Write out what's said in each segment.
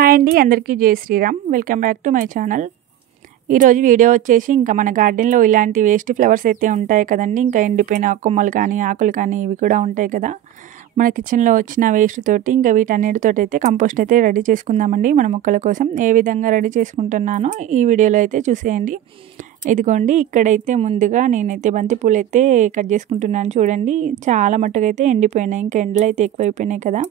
Hi అండి, అందరికీ జై Shriram. Welcome back to my channel. ఈరోజు వీడియో వచ్చేసి ఇంకా మన గార్డెన్లో ఇలాంటి వేస్ట్ ఫ్లవర్స్ అయితే ఉంటాయి కదండి. ఇంకా ఎండిపోయిన కొమ్మలు కానీ ఆకులు కానీ ఇవి కూడా ఉంటాయి కదా. మన కిచెన్లో వచ్చిన వేస్ట్ తోటి ఇంకా వీటన్నిటితోటి అయితే కంపోస్ట్ అయితే రెడీ చేసుకుందామండి. మన మొక్కల కోసం ఏ విధంగా రెడీ చేసుకుంటున్నానో ఈ వీడియోలో అయితే చూసేయండి. ఇదిగోండి, ఇక్కడైతే ముందుగా నేనైతే బంతి పూలు అయితే కట్ చేసుకుంటున్నాను. చూడండి, చాలా మట్టుగా అయితే ఎండిపోయినాయి. ఇంకా ఎండలు అయితే ఎక్కువైపోయినాయి కదా.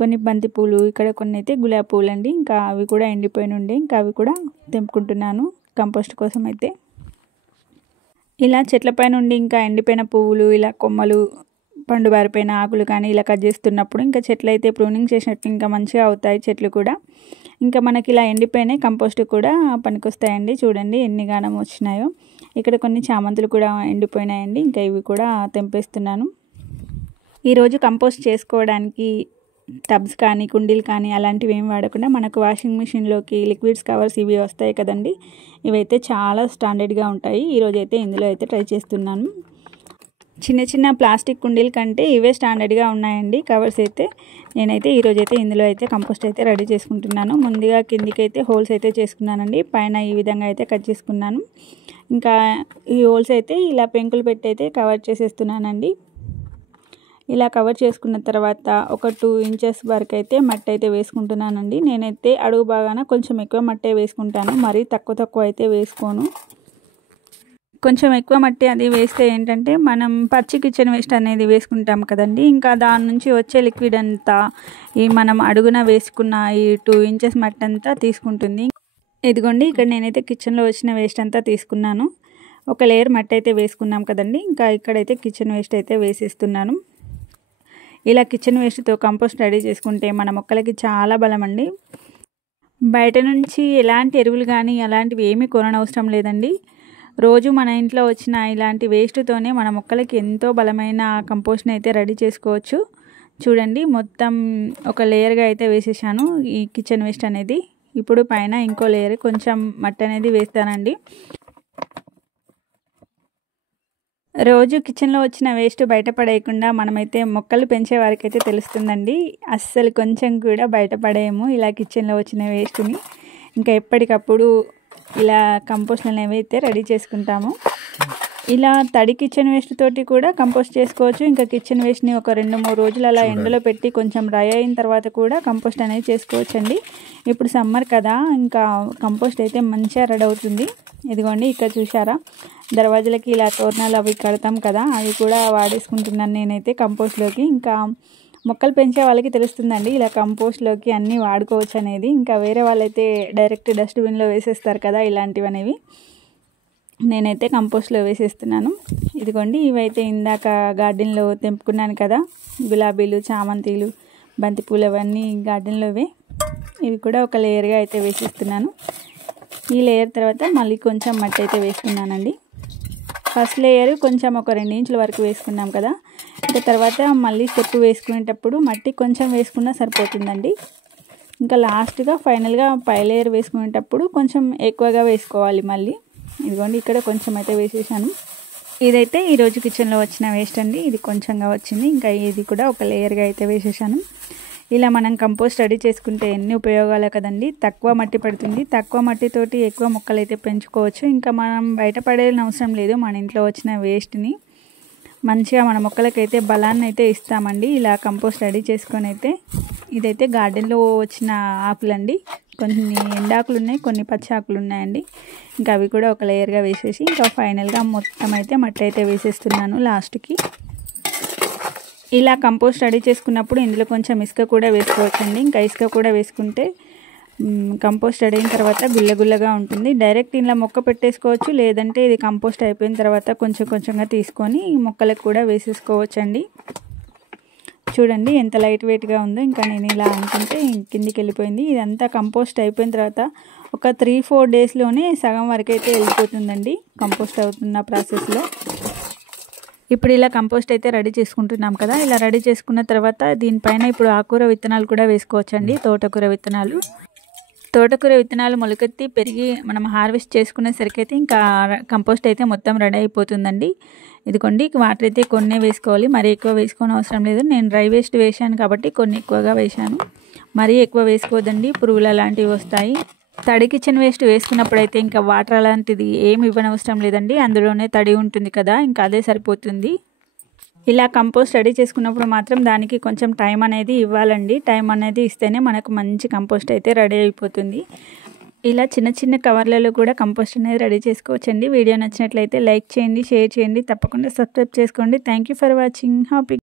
కొన్ని బంతి పూలు, ఇక్కడ కొన్ని అయితే గులాబీ పూలు అండి. ఇంకా అవి కూడా ఎండిపోయిన ఉండే, ఇంకా అవి కూడా తెంపుకుంటున్నాను కంపోస్ట్ కోసం అయితే. ఇలా చెట్లపై నుండి ఇంకా ఎండిపోయిన పువ్వులు, ఇలా కొమ్మలు, పండు బారిపోయిన ఆకులు కానీ ఇలా కట్ చేస్తున్నప్పుడు ఇంకా చెట్లు అయితే ప్రూనింగ్ చేసినట్టు ఇంకా మంచిగా అవుతాయి చెట్లు కూడా. ఇంకా మనకి ఇలా ఎండిపోయినాయి కంపోస్ట్ కూడా పనికొస్తాయండి. చూడండి ఎన్ని గానం వచ్చినాయో. ఇక్కడ కొన్ని చామంతులు కూడా ఎండిపోయినాయండి. ఇంకా ఇవి కూడా తెంపేస్తున్నాను. ఈరోజు కంపోస్ట్ చేసుకోవడానికి టబ్స్ కానీ కుండీలు కానీ అలాంటివి ఏం వాడకుండా మనకు వాషింగ్ మిషన్లోకి లిక్విడ్స్ కవర్స్ ఇవి వస్తాయి కదండి. ఇవైతే చాలా స్టాండర్డ్గా ఉంటాయి. ఈరోజు అయితే ఇందులో అయితే ట్రై చేస్తున్నాను. చిన్న చిన్న ప్లాస్టిక్ కుండీల కంటే ఇవే స్టాండర్డ్గా ఉన్నాయండి కవర్స్ అయితే. నేనైతే ఈరోజు అయితే ఇందులో అయితే కంపోస్ట్ అయితే రెడీ చేసుకుంటున్నాను. ముందుగా కిందికి అయితే హోల్స్ అయితే చేసుకున్నానండి. పైన ఈ విధంగా అయితే కట్ చేసుకున్నాను. ఇంకా ఈ హోల్స్ అయితే ఇలా పెంకులు పెట్టి అయితే కవర్ చేసేస్తున్నానండి. ఇలా కవర్ చేసుకున్న తర్వాత ఒక 2 ఇంచెస్ వరకు అయితే మట్టి అయితే వేసుకుంటున్నానండి. నేనైతే అడుగు భాగాన కొంచెం ఎక్కువ మట్టే వేసుకుంటాను, మరీ తక్కువ అయితే వేసుకోను. కొంచెం ఎక్కువ మట్టి అది వేస్తే ఏంటంటే మనం పచ్చి కిచెన్ వేస్ట్ అనేది వేసుకుంటాం కదండి. ఇంకా దాని నుంచి వచ్చే లిక్విడ్ అంతా ఈ మనం అడుగున వేసుకున్న ఈ 2 ఇంచెస్ మట్టి అంతా తీసుకుంటుంది. ఇదిగోండి, ఇక్కడ నేనైతే కిచెన్లో వచ్చిన వేస్ట్ అంతా తీసుకున్నాను. ఒక లేయర్ మట్టి అయితే వేసుకున్నాం కదండి. ఇంకా ఇక్కడైతే కిచెన్ వేస్ట్ అయితే వేసేస్తున్నాను. ఇలా కిచెన్ వేస్ట్తో కంపోస్ట్ రెడీ చేసుకుంటే మన మొక్కలకి చాలా బలం అండి. బయట నుంచి ఎలాంటి ఎరువులు కానీ అలాంటివి ఏమీ కొననవసరం లేదండి. రోజు మన ఇంట్లో వచ్చిన ఇలాంటి వేస్ట్తోనే మన మొక్కలకి ఎంతో బలమైన కంపోస్ట్ని అయితే రెడీ చేసుకోవచ్చు. చూడండి, మొత్తం ఒక లేయర్గా అయితే వేసేసాను ఈ కిచెన్ వేస్ట్ అనేది. ఇప్పుడు పైన ఇంకో లేయర్ కొంచెం మట్టి అనేది వేస్తానండి. రోజు కిచెన్లో వచ్చిన వేస్ట్ బయటపడేయకుండా మనమైతే మొక్కలు పెంచే వారికి అయితే తెలుస్తుందండి. అస్సలు కొంచెం కూడా బయటపడేయము ఇలా కిచెన్లో వచ్చిన వేస్ట్ని. ఇంకా ఎప్పటికప్పుడు ఇలా కంపోస్ట్ అనేవి అయితే రెడీ చేసుకుంటాము. ఇలా తడి కిచెన్ వేస్ట్ తోటి కూడా కంపోస్ట్ చేసుకోవచ్చు. ఇంకా కిచెన్ వేస్ట్ని ఒక 2-3 రోజులు అలా ఎండలో పెట్టి కొంచెం డ్రై అయిన తర్వాత కూడా కంపోస్ట్ అనేది చేసుకోవచ్చండి. ఇప్పుడు సమ్మర్ కదా, ఇంకా కంపోస్ట్ అయితే మంచిగా రెడీ అవుతుంది. ఇదిగోండి, ఇక్కడ చూసారా, దర్వాజాలకి ఇలా తోరణాలు అవి కడతాం కదా, అవి కూడా వాడేసుకుంటున్నాను నేనైతే కంపోస్ట్లోకి. ఇంకా మొక్కలు పెంచే వాళ్ళకి తెలుస్తుందండి ఇలా కంపోస్ట్లోకి అన్నీ వాడుకోవచ్చు అనేది. ఇంకా వేరే వాళ్ళైతే డైరెక్ట్ డస్ట్బిన్లో వేసేస్తారు కదా ఇలాంటివి అనేవి. నేనైతే కంపోస్ట్లో వేసేస్తున్నాను. ఇదిగోండి, ఇవైతే ఇందాక గార్డెన్లో తెంపుకున్నాను కదా, గులాబీలు, చామంతిలు, బంతిపూలు అవన్నీ గార్డెన్లోవే. ఇవి కూడా ఒక లేయర్గా అయితే వేసేస్తున్నాను. ఈ లేయర్ తర్వాత మళ్ళీ కొంచెం మట్టి అయితే వేసుకున్నానండి. ఫస్ట్ లేయర్ కొంచెం ఒక 2 ఇంచుల వరకు వేసుకున్నాం కదా. ఇంకా తర్వాత మళ్ళీ స్టెప్ వేసుకునేటప్పుడు మట్టి కొంచెం వేసుకున్నా సరిపోతుందండి. ఇంకా లాస్ట్గా ఫైనల్గా పై లేయర్ వేసుకునేటప్పుడు కొంచెం ఎక్కువగా వేసుకోవాలి మళ్ళీ. ఇదిగోండి, ఇక్కడ కొంచెం అయితే వేసేసాను. ఇదైతే ఈరోజు కిచెన్లో వచ్చిన వేస్ట్ అండి. ఇది కొంచెంగా వచ్చింది. ఇంకా ఇది కూడా ఒక లేయర్గా అయితే వేసేసాను. ఇలా మనం కంపోస్ట్ రెడీ చేసుకుంటే ఎన్ని ఉపయోగాలు కదండి. తక్కువ మట్టి పడుతుంది, తక్కువ మట్టితోటి ఎక్కువ మొక్కలు అయితే పెంచుకోవచ్చు. ఇంకా మనం బయట పడేయాల్సిన అవసరం లేదు. మన ఇంట్లో వచ్చిన వేస్ట్ని మంచిగా మన మొక్కలకైతే బలాన్ని అయితే ఇస్తామండి ఇలా కంపోస్ట్ రెడీ చేసుకొని అయితే. ఇదైతే గార్డెన్లో వచ్చిన ఆకులండి. కొన్ని ఎండాకులు ఉన్నాయి, కొన్ని పచ్చి ఆకులు ఉన్నాయండి. ఇంకా అవి కూడా ఒక లేయర్గా వేసేసి ఇంకా ఫైనల్గా మొత్తం అయితే మట్టి అయితే వేసేస్తున్నాను లాస్ట్కి. ఇలా కంపోస్ట్ రెడీ చేసుకున్నప్పుడు ఇందులో కొంచెం ఇసుక కూడా వేసుకోవచ్చండి. ఇంకా ఇసుక కూడా వేసుకుంటే కంపోస్ట్ రెడీ అయిన తర్వాత గుల్లగుల్లగా ఉంటుంది. డైరెక్ట్ ఇలా మొక్క పెట్టేసుకోవచ్చు, లేదంటే ఇది కంపోస్ట్ అయిపోయిన తర్వాత కొంచెం కొంచెంగా తీసుకొని మొక్కలకు కూడా వేసేసుకోవచ్చండి. చూడండి ఎంత లైట్ వెయిట్గా ఉందో. ఇంకా నేను ఇలా అనుకుంటే కిందికి వెళ్ళిపోయింది. ఇదంతా కంపోస్ట్ అయిపోయిన తర్వాత ఒక 3-4 డేస్లోనే సగం వరకు అయితే వెళ్ళిపోతుందండి కంపోస్ట్ అవుతున్న ప్రాసెస్లో. ఇప్పుడు ఇలా కంపోస్ట్ అయితే రెడీ చేసుకుంటున్నాం కదా. ఇలా రెడీ చేసుకున్న తర్వాత దీనిపైన ఇప్పుడు ఆకుకూర విత్తనాలు కూడా వేసుకోవచ్చండి, తోటకూర విత్తనాలు. తోటకూర విత్తనాలు మొలకెత్తి పెరిగి మనం హార్వెస్ట్ చేసుకునేసరికి అయితే ఇంకా కంపోస్ట్ అయితే మొత్తం రెడీ అయిపోతుందండి. ఇదిగోండి వాటర్ అయితే కొన్నే వేసుకోవాలి, మరీ ఎక్కువ వేసుకోని అవసరం లేదు. నేను డ్రై వేస్ట్ వేసాను కాబట్టి కొన్ని ఎక్కువగా వేశాను, మరీ ఎక్కువ వేసుకోవద్దండి, పురుగులు అలాంటివి వస్తాయి. తడి కిచెన్ వేస్ట్ వేసుకున్నప్పుడైతే ఇంకా వాటర్ అలాంటిది ఏమి ఇవ్వనవసరం లేదండి, అందులోనే తడి ఉంటుంది కదా, ఇంకా అదే సరిపోతుంది. ఇలా కంపోస్ట్ రెడీ చేసుకున్నప్పుడు మాత్రం దానికి కొంచెం టైం అనేది ఇవ్వాలండి. టైం అనేది ఇస్తేనే మనకు మంచి కంపోస్ట్ అయితే రెడీ అయిపోతుంది. ఇలా చిన్న చిన్న కవర్లలో కూడా కంపోస్ట్ అనేది రెడీ చేసుకోవచ్చండి. వీడియో నచ్చినట్లయితే లైక్ చేయండి, షేర్ చేయండి, తప్పకుండా సబ్స్క్రైబ్ చేసుకోండి. Thank you for watching. Happy